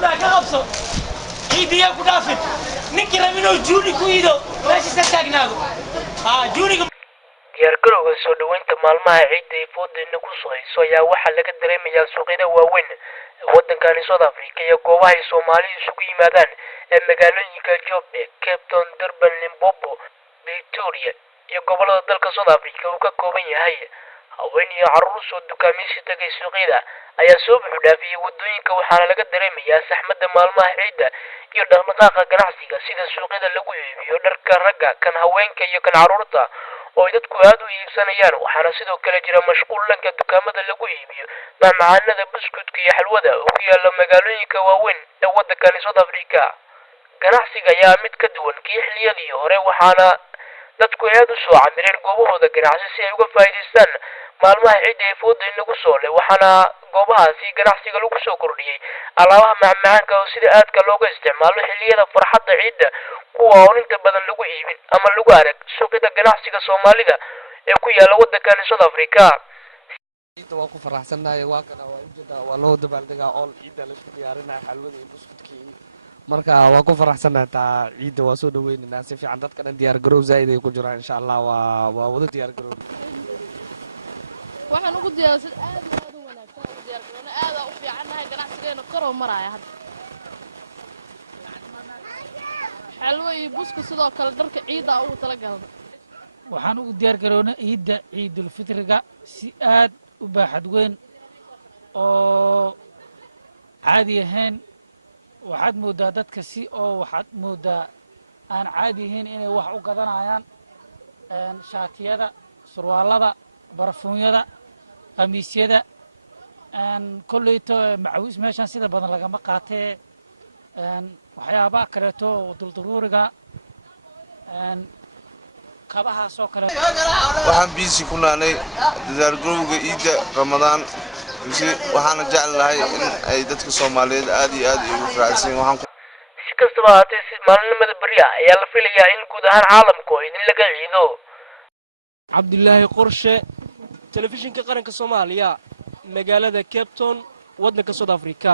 كنا كغبصو عيديا كنا فين نكرا منو جوني كويدو ماشي ستاقناغو جوني diyaargarowga soo dhaweynta maalmaha ciidda ee foodeena ku soo hayso ayaa waxaa laga dareemayaa suuqyada waaweyn ee waddankani South Africa iyo goobaha ay Soomaalidu isugu yimaadaan ee magaalooyinka Joburg, Cape Town, Durban, Limpopo, Victoria iyo gobollada dalka South Africa uu ka kooban yahay. haween iyo carruur soo dukaamaysi tagay suuqyada ayaa soo buux dhaafiyay waddooyinka waxaana laga dareemayaa saxmadda maalmaha ciidda iyo dhaqdhaqaaqa ganacsiga sida suuqyada lagu iibiyo dharka ragga, kan haweenka iyo kan carruurta oo dadku aad u iibsanayaan. waxaana sidoo kale jira mashquul dhanka dukaamada lagu iibiyo macmacaanada, buskudka iyo xalwada oo ku yaala magaalooyinka waaweyn ee waddankani South Africa. ganacsiga ayaa mid ka duwan kii xilliyadii hore waxaana dadku aad u soo camireen goobahooda ganacsi si ay uga faa'iidaystaan maalmaha ciidda ee foodeena ku soo leh. waxaana goobahaasi ganacsiga lagu soo kordhiyey alaabaha macmacaanka oo sida aadka looga isticmaalo xilliyada farxadda ciidda kuwa oo inta badan lagu iibin ama lagu arag suuqyada ganacsiga Soomaalida ee ku yaala waddankani South Africa. ciidda waa ku faraxsanahay waa kana waa ujeeda waa loo dabaaldegaa oo ciidda la isku diyaarinayo xalwada iyo buskudkii marka waa ku faraxsanahay taa ciidda waa soo dhaweynaynaa si fiican dadka dhan diyaar garow zaid ay ku jiraan insha Allah waa wada diyaar garow waxaan ugu diyaarsan aad iyo aad u wanaagsan oo diyaar garow aad u fiicanahay ganacsigeena kor oo maraya hadda xalwo iyo buskud sidoo kale dharka ciidda ugu tala galay waxaan ugu diyaar garownaa ciidda ciidul fitriga si aad u baaxad weyn oo caadi ahayn. waxaad moodaa dadka si oo waxaad moodaa aan caadi ahayn inay wax u gadanayaan shaatiyada, surwaalada, barafuunyada, qamiisyada kolleyto macawiis meeshan sida badan lagama qaatee waxyaabaha kaleeto dulduruuriga kabahaasoo kale. waxaan biisi ku naanay diyaargarowga ciidda Ramadaan waxaana jeclahay in ay dadka Soomaaliyeed aad iyo aad ugu faraxsan waxaan si kastaba haatee maalinimada bari ayaa la filayaa in guud ahaan caalamku idin laga ciido. Cabdullaahi Qorshe, telefishinka qaranka Soomaaliya, magaalada Cape Town, waddanka South Africa.